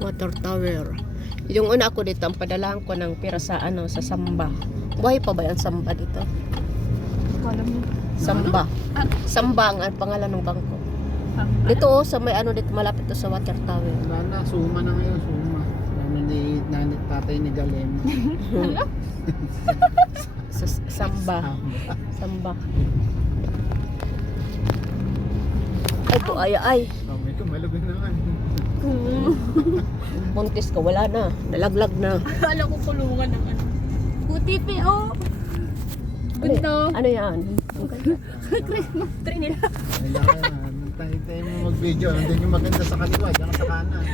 Water tower. Yung una ako dito, ang padalahan ko ng pira sa ano, sa Samba. Buhay pa ba yung Samba dito? Kala mo. Samba. Ah. Samba ang ang pangalan ng bangko. Ah, Dito oh, sa may ano dito, malapit to sa water tower. Wala na, suma na ngayon, suma. Ano ni nanit tatay ni Galem. Sa Samba. Samba. Ay po, ay, ay. Kami ko, malugay naman. Buntis ka, wala na. Nalaglag na. Akala ko kulungan ng ano. UTP, oh. Ganda. Ano yan? Christmas tree nila. Kailangan, tayo-tayo mo mag-video. Nandun yung maganda sa kaliwa, dyan sa kanan.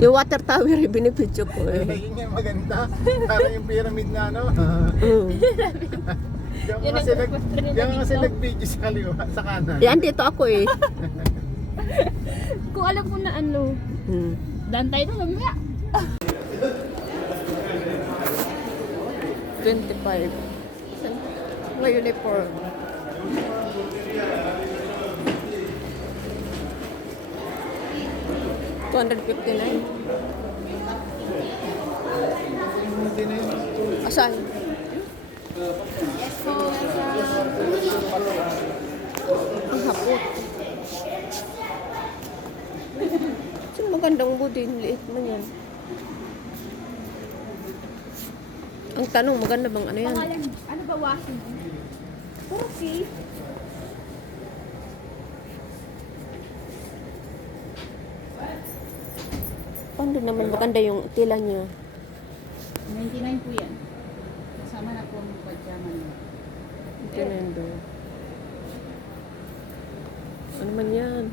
Yung water tower, binipidyo ko eh. Yun yung maganda. Para yung pyramid na ano. Mm. Diyan Yun ka ang kasi nag diyan kasi dito. nag-video sa kaliwa, sa kanan. Yan, dito ako eh. Kung alam mo na ano, Hmm. daan tayo na mamaya. 25. May uniform. Two hundred na yun. Asan? Ang hapot. Magandang budi? Liit man yan. Ang tanong, maganda bang ano yan? Pangalan, ano ba washing? Puro safe. Paano naman maganda yung tila niya? 99 po yan. Kasama na po ang pagkaman mo. Tinendo. Ano man yan?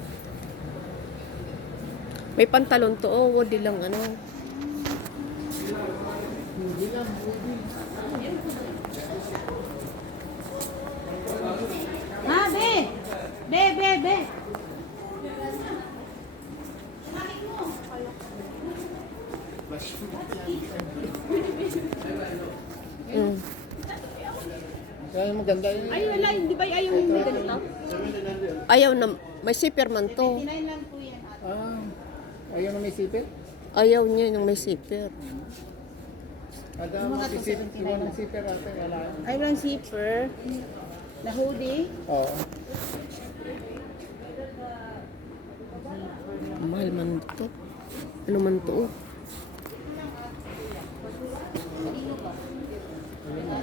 May pantalon to, oh, di lang ano. Ha, be! Be, be, be! Mm. Kaya maganda yun. Ay, wala, hindi ba ayaw yung may ganito? Ayaw na, may zipper man to. 99 lang ayaw na may sipit? Ayaw niya yung may zipper. Ada Yung mga mga to, sipit, 79 iwan ng sipit ate, wala. Iron zipper, na hoodie. Oo. Mahal man to. Ano man to?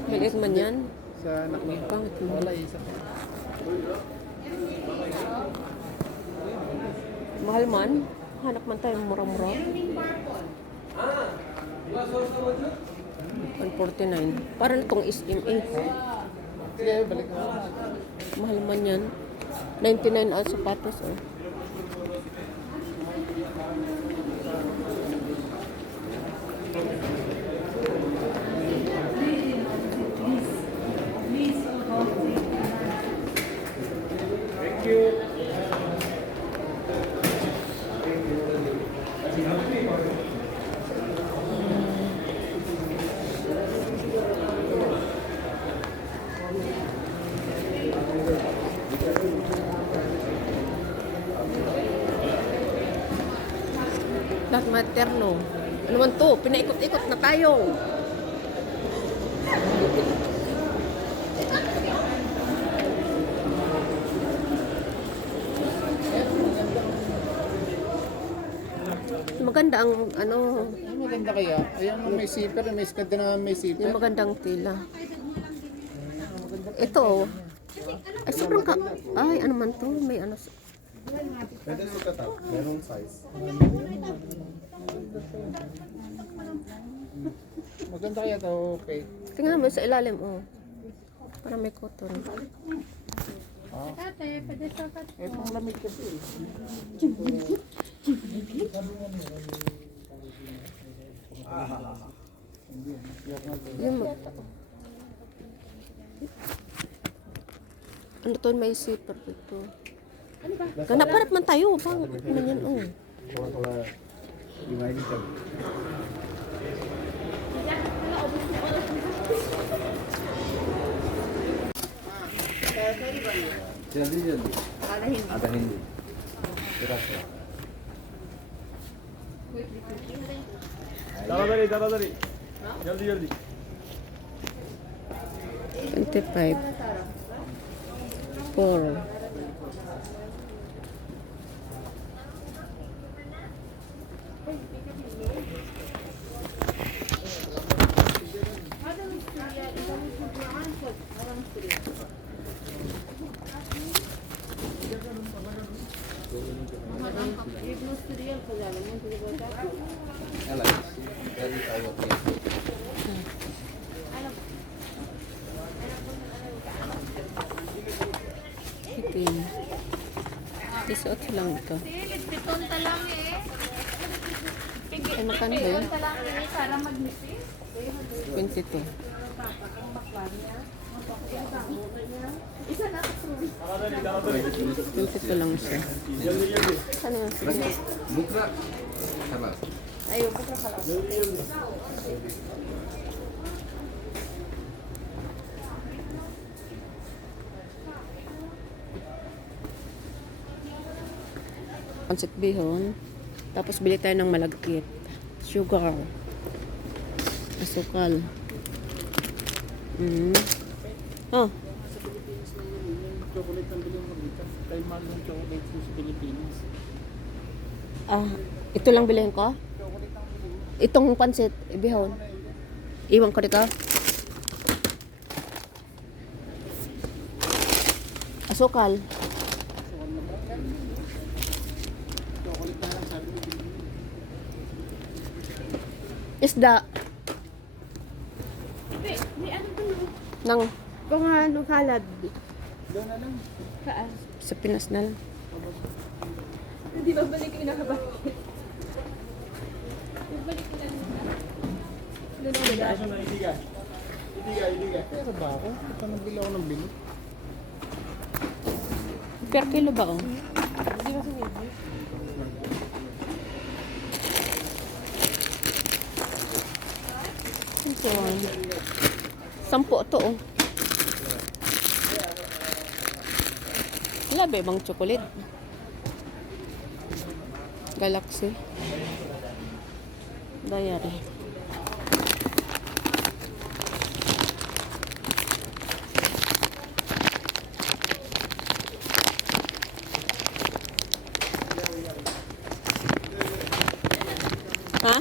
Maliit man yan. Sa anak mo. Pangit mo. Wala isa pa. Mahal man. Hanap man tayo mura-mura. 149. Para na tong SMA. Mahal man yan. 99 ang sapatos. Oh. Lahat materno. Ano man to? Pinaikot-ikot na tayo. Maganda ang ano, Ay, maganda kaya. Ayan may zipper, may skad na may zipper. yung magandang tila. Ito. oh. Ay, sobrang ka... Ay, ano man to? May ano... Pwede sa tatak, merong size. Maganda kaya to, okay. Tingnan mo sa ilalim, oh. Para may cotton. Ate, pwede sa kat. Eh, pang lamig kasi eh. Yung mag... Ano to, may zipper dito. Ano ba? Ganap-ganap man tayo. Pangit man yan, oh. Kalau kalau dimainin kan. Jadi jadi. Para hindi. Ada hindi. Terasa. তাড়াতাড়ি তাড়াতাড়ি জলদি জলদি 25. 4. Itim. Isuot lang ito. Piton talang eh. Ay, magkano ba yun? talang eh, para magnipis. 22. Isa na. 22 lang siya. Ano nga sige? Bukra. Sabar. Ayun, bukra ka lang. Pancit bihon. Tapos bili tayo ng malagkit. Sugar. Asukal. Mm. Oh, Chocolate ang bilhin mo dito. Kay mahal ng chocolate sa Pilipinas. ah, ito lang bilhin ko? Itong pancit, bihon. Iwan ko dito. Asukal. Na. Isda. Ano? Nang Kung ano halad. Doon na lang. Saan? sa Pinas na lang. Hindi ba balik yung nakabakit? Balik ko lang na. Doon ako na iliga? Iliga, iliga. Pero ba ako? Ito nabili ako ng bilit. Per kilo ba oh? Hindi ba sumili? Ito. Sampo to oh. Wala ba ibang chocolate? Galaxy. Diary. Ha?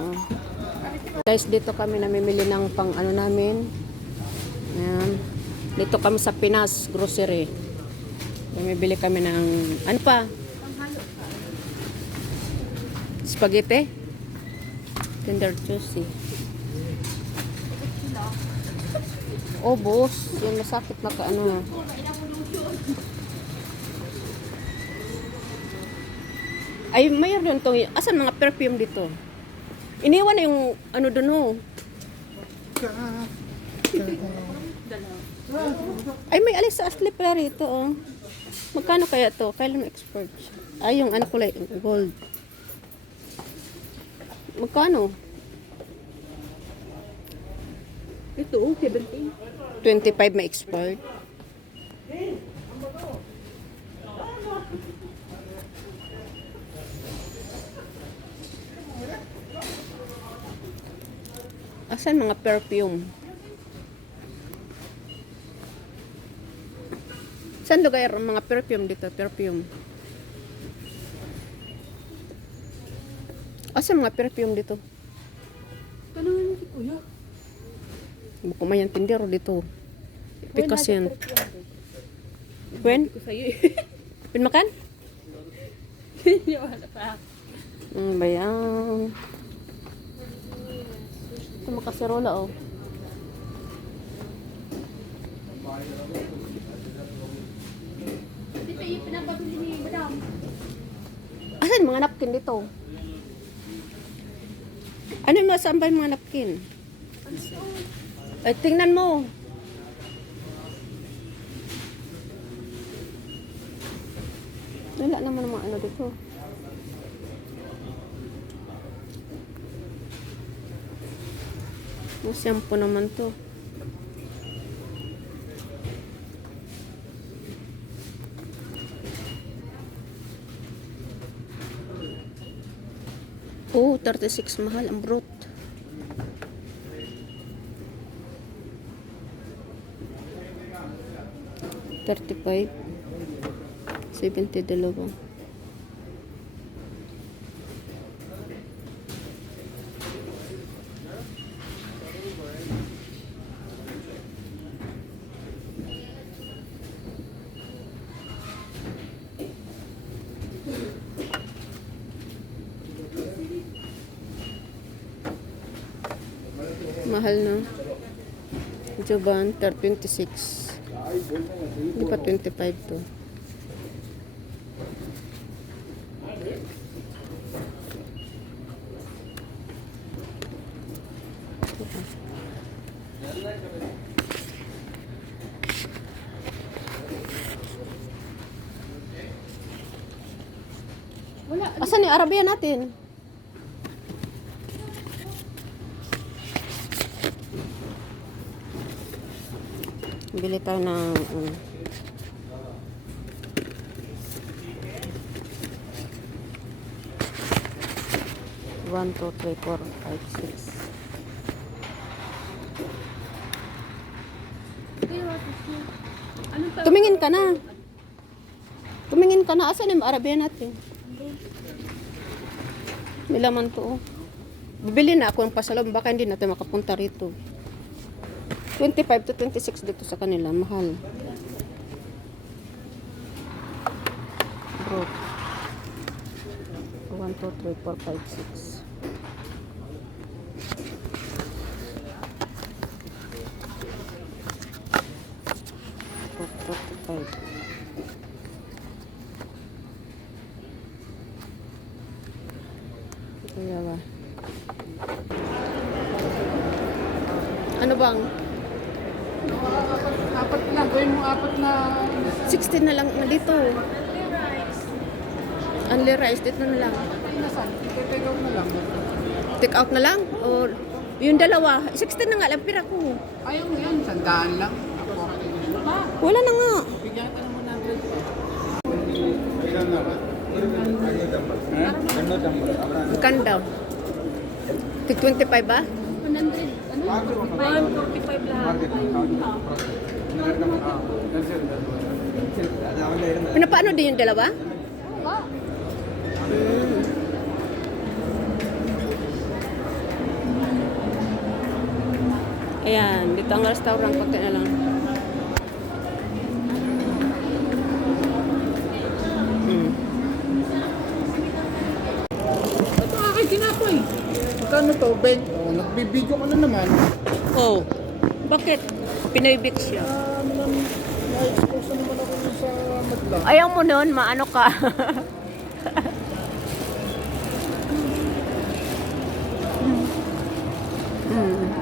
Oh. Guys, dito kami namimili ng pang ano namin. Ayan. Dito kami sa Pinas Grocery. Namimili kami ng ano pa? Spaghetti? Tender juicy. Oh, boss. Yung masakit na ka ano. Ay, mayroon tong, asan mga perfume dito? Iniwan na yung ano dun ho. Ay, may Alisa Ashley pala rito oh. Magkano kaya to? Kailan expert? Ay, yung ano kulay, gold. Magkano? Ito, 17. 25 may expert. Asan mga perfume? Saan lugar mga perfume dito? Perfume. Asan mga perfume dito? Tanungin mo si Kuya. Buko man yung tindero dito. Pikas yan. Ko sa'yo eh. Hindi wala pa. Ano ba Ito makaserola oh. Asan mga napkin dito? Ano yung saan ba yung mga napkin? Ay, tingnan mo. Wala naman mga ano dito. O, shampoo naman to. Oh, 36 mahal ang brot. Thirty-five. Seventy-dalawa. Mahal na. Joban, 26. Hindi pa 25 to. Wala. Asan ni Arabia natin? Bili tayo ng um, one, two, three, four, five, six. Tumingin ka na. Tumingin ka na. Asan yung Arabia natin? May laman to. oh. Bibili na ako ng pasalom. Baka hindi natin makapunta rito. 25 to 26 dito sa kanila. Mahal. Bro. 1, 2, 3, 4, 5, 6. Forty-five. Kaya ba? Ano bang? Apat lang, gawin mo apat na... 16 na lang na dito. Only rice, dito na lang. Nasaan? Take out na lang. Take out na lang? O yung dalawa, 16 na nga lang pira ko. Ayaw mo yan, sandaan lang. Ako. Wala na nga. Bigyan ka ng 100. Ilan na ba? Ano daw? Tig 25 ba? 100. Ano? 145 lahat. Pinapaano din yung dalawa? Oo. Ayan, dito ang restaurant, konti na lang. Hmm. Ito aking tinapoy. Magkano to? Ben? Oh, nagbibideo ka na naman. Oh, bakit? Pinoy Beach siya. Ah, lang, na-expose na naman ako sa madlang. Ayaw mo nun, maano ka. 嗯